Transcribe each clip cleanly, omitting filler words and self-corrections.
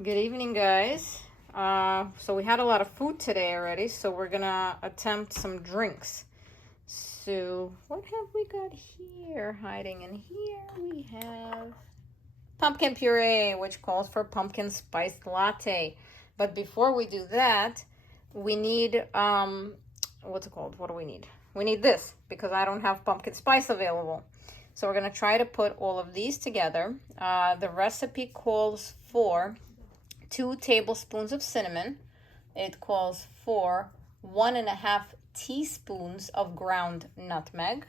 Good evening, guys. So we had a lot of food today already, so we're gonna attempt some drinks. So what have we got here? Hiding in here, we have pumpkin puree, which calls for pumpkin spiced latte. But before we do that, we need what's it called? What do we need? We need this because I don't have pumpkin spice available. So we're gonna try to put all of these together. The recipe calls for 2 tablespoons of cinnamon. It calls for 1.5 teaspoons of ground nutmeg.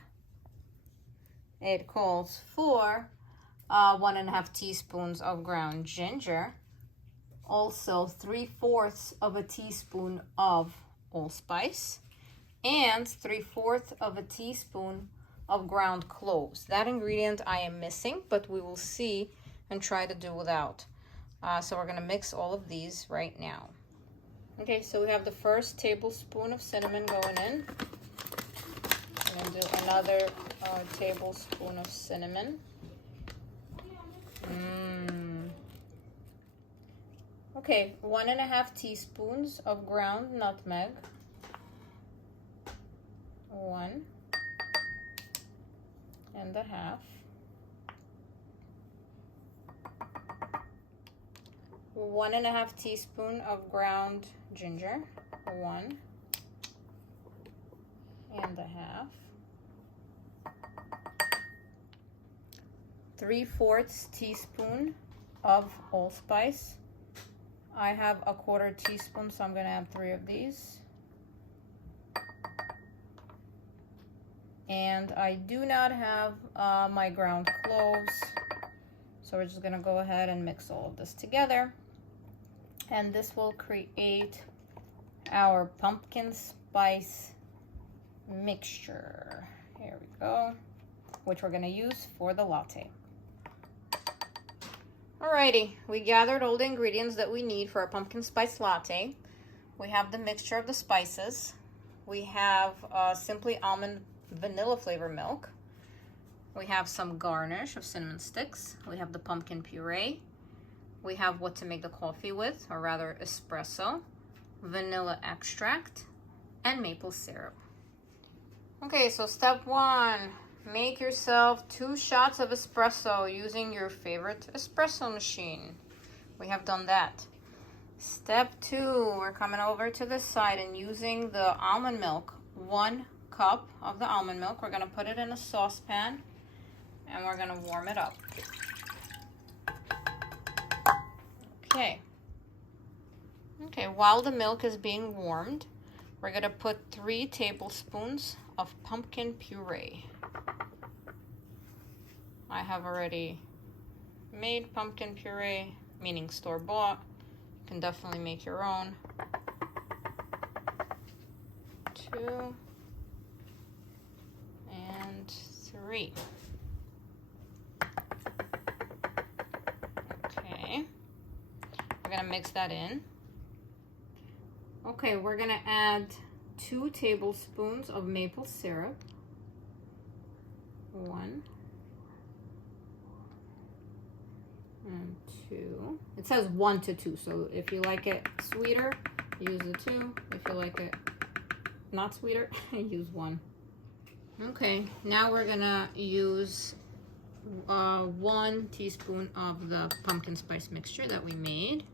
It calls for 1.5 teaspoons of ground ginger. Also 3/4 of a teaspoon of allspice and 3/4 of a teaspoon of ground cloves. That ingredient I am missing, but we will see and try to do without. So we're gonna mix all of these right now. Okay, so we have the first tablespoon of cinnamon going in. I'm gonna do another tablespoon of cinnamon. Okay, 1.5 teaspoons of ground nutmeg. 1.5. 1.5 teaspoon of ground ginger. 1.5. 3/4 teaspoon of allspice. I have a 1/4 teaspoon, so I'm gonna add 3 of these. And I do not have my ground cloves, so we're just gonna go ahead and mix all of this together. And this will create our pumpkin spice mixture. Here we go, which we're gonna use for the latte. Alrighty, we gathered all the ingredients that we need for our pumpkin spice latte. We have the mixture of the spices. We have simply almond vanilla flavor milk. We have some garnish of cinnamon sticks. We have the pumpkin puree. We have what to make the coffee with, or rather espresso, vanilla extract, and maple syrup. Okay, so step 1, make yourself 2 shots of espresso using your favorite espresso machine. We have done that. Step 2, we're coming over to this side and using the almond milk, 1 cup of the almond milk. We're gonna put it in a saucepan and we're gonna warm it up. Okay, while the milk is being warmed, we're gonna put 3 tablespoons of pumpkin puree. I have already made pumpkin puree, meaning store-bought. You can definitely make your own. 2 and 3. Okay, we're gonna mix that in. Okay, we're gonna add 2 tablespoons of maple syrup. 1 and 2. It says 1 to 2, so if you like it sweeter, use the 2. If you like it not sweeter, use 1. Okay, now we're gonna use 1 teaspoon of the pumpkin spice mixture that we made.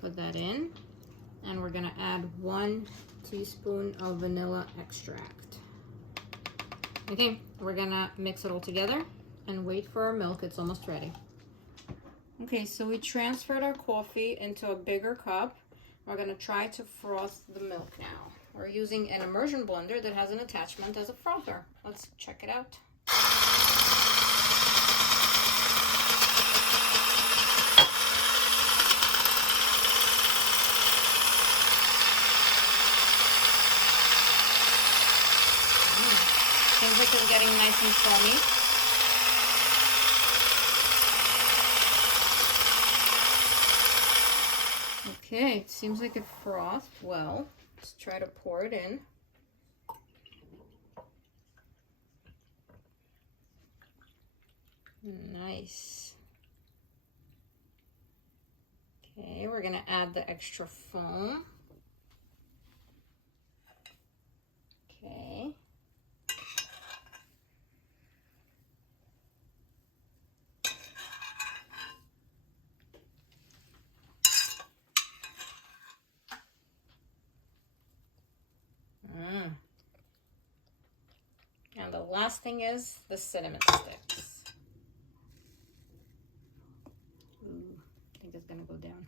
Put that in. And we're gonna add 1 teaspoon of vanilla extract. Okay, we're gonna mix it all together and wait for our milk. It's almost ready. Okay, so we transferred our coffee into a bigger cup. We're gonna try to froth the milk now. We're using an immersion blender that has an attachment as a frother. Let's check it out. Seems like it's getting nice and foamy. Okay, it seems like it frothed well. Let's try to pour it in. Nice. we're gonna add the extra foam. Okay. And the last thing is the cinnamon sticks. Ooh, I think it's gonna go down.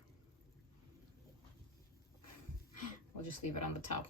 We'll just leave it on the top.